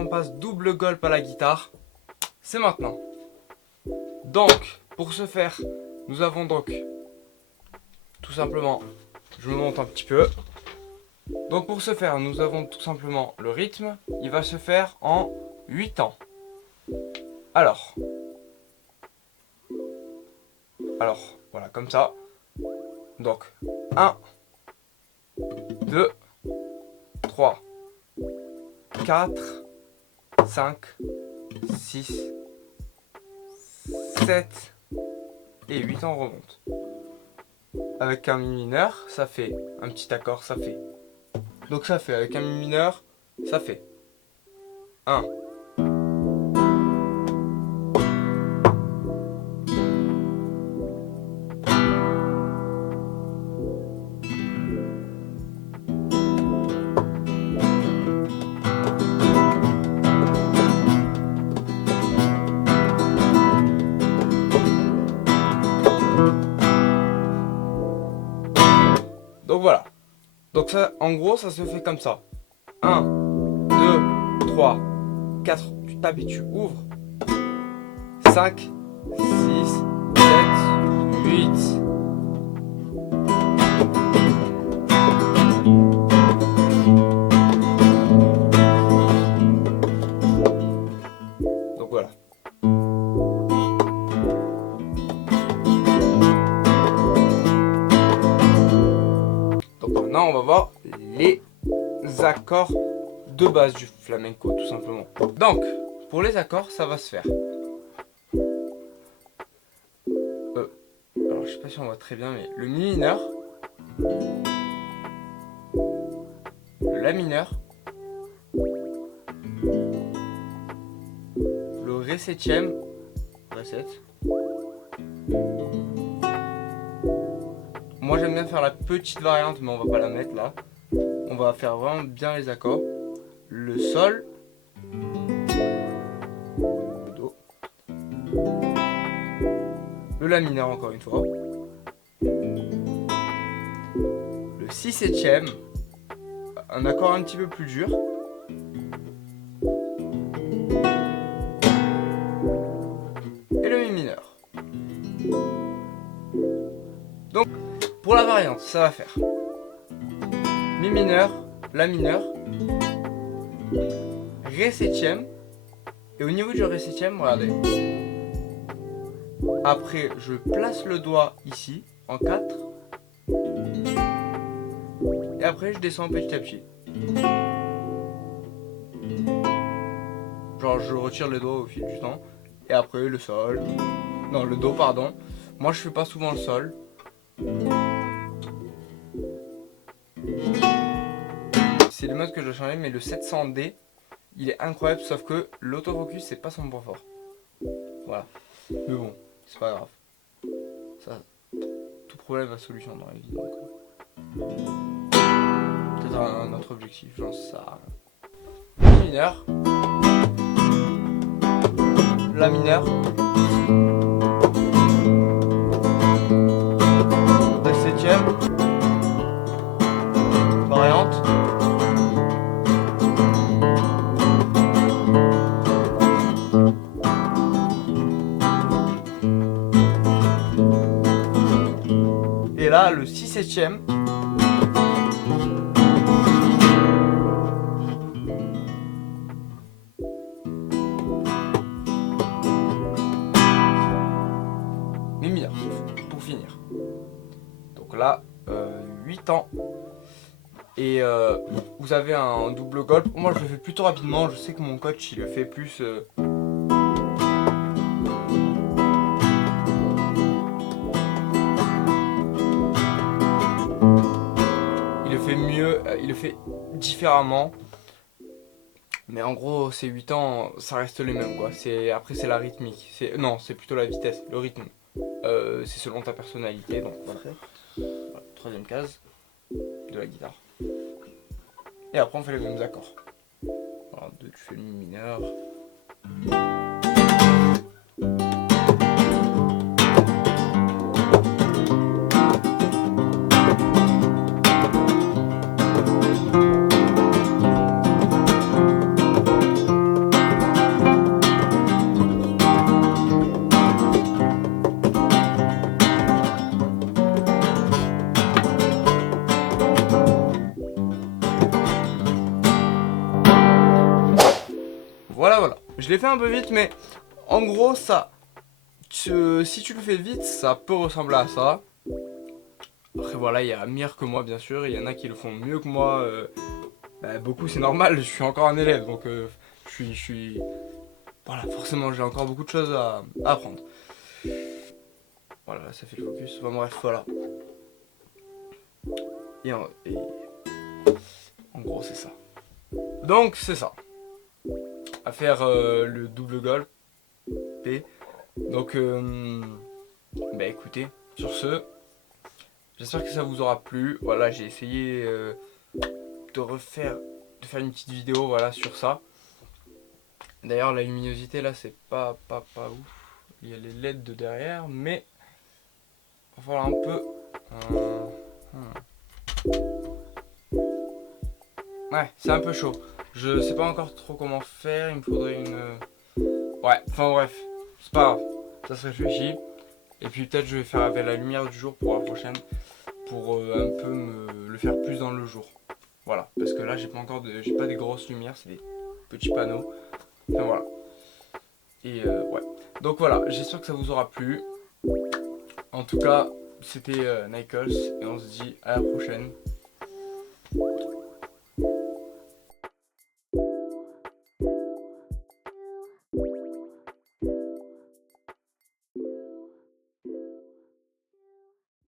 On passe double golpe à la guitare. C'est maintenant. Donc, pour ce faire, nous avons donc tout simplement, je me monte un petit peu. Donc pour ce faire, nous avons tout simplement le rythme. Il va se faire en 8 temps. Alors, voilà, comme ça. Donc, 1, 2, 3, 4, 5, 6, 7 et 8 on remonte. Avec un mi mineur, ça fait un petit accord, ça fait. Donc ça fait avec un mi mineur, ça fait 1. Donc voilà. Donc ça, en gros, ça se fait comme ça. 1, 2, 3, 4, tu tapes et tu ouvres. 5, 6, 7, 8. Donc voilà. Donc maintenant, on va voir les accords de base du flamenco, tout simplement. Donc, pour les accords, ça va se faire. Alors, je sais pas si on voit très bien, mais le mi mineur, le la mineur, le ré septième, ré 7. Moi j'aime bien faire la petite variante, mais on va pas la mettre là. On va faire vraiment bien les accords. Le sol, le do, le la mineur encore une fois, le si septième, un accord un petit peu plus dur, et le mi mineur. Donc pour la variante, ça va faire mi mineur, la mineur, ré septième, et au niveau du ré septième, regardez. Après, je place le doigt ici en 4, et après je descends petit à petit. Genre je retire le doigt au fil du temps, et après le sol, non le do pardon. Moi je fais pas souvent le sol. C'est le mode que je dois changer, mais le 700D, il est incroyable, sauf que l'autofocus, c'est pas son point fort. Voilà. Mais bon, c'est pas grave. Ça, tout problème a solution dans la vie. Peut-être un autre objectif, j'en sais ça. Mi mineur. La mineur. Ré septième. Variante. Et là, le si septième. Mi mineur, pour finir. Donc là, 8 ans. Et vous avez un double golpe. Moi, je le fais plutôt rapidement. Je sais que mon coach, il le fait plus... Il le fait mieux, il le fait différemment. Mais en gros, ces 8 ans, ça reste les mêmes, quoi. Après, c'est la rythmique. Non, c'est plutôt la vitesse, le rythme. C'est selon ta personnalité, donc voilà. Voilà, troisième case de la guitare. Et après, on fait les mêmes accords. Voilà, tu fais le mi mineur. voilà. Je l'ai fait un peu vite, mais en gros, ça, si tu le fais vite, ça peut ressembler à ça. Après voilà, il y a pire que moi bien sûr, il y en a qui le font mieux que moi. Bah, beaucoup c'est normal, je suis encore un élève, donc je suis... Voilà, forcément j'ai encore beaucoup de choses à apprendre. Voilà, là, ça fait le focus. Enfin bref, voilà. Et en gros c'est ça. Donc c'est ça. À faire le double goal P. Donc bah écoutez, sur ce, j'espère que ça vous aura plu. Voilà, j'ai essayé de faire une petite vidéo voilà sur ça. D'ailleurs la luminosité là c'est pas ouf. Il y a les LED de derrière, mais il va falloir un peu. Ouais, c'est un peu chaud. Je sais pas encore trop comment faire. Il me faudrait une. Ouais, enfin bref, c'est pas grave. Ça se réfléchit. Et puis peut-être je vais faire avec la lumière du jour pour la prochaine, pour un peu le faire plus dans le jour. Voilà, parce que là j'ai pas des grosses lumières, c'est des petits panneaux. Enfin voilà. Et ouais. Donc voilà, j'espère que ça vous aura plu. En tout cas, c'était Nichols et on se dit à la prochaine.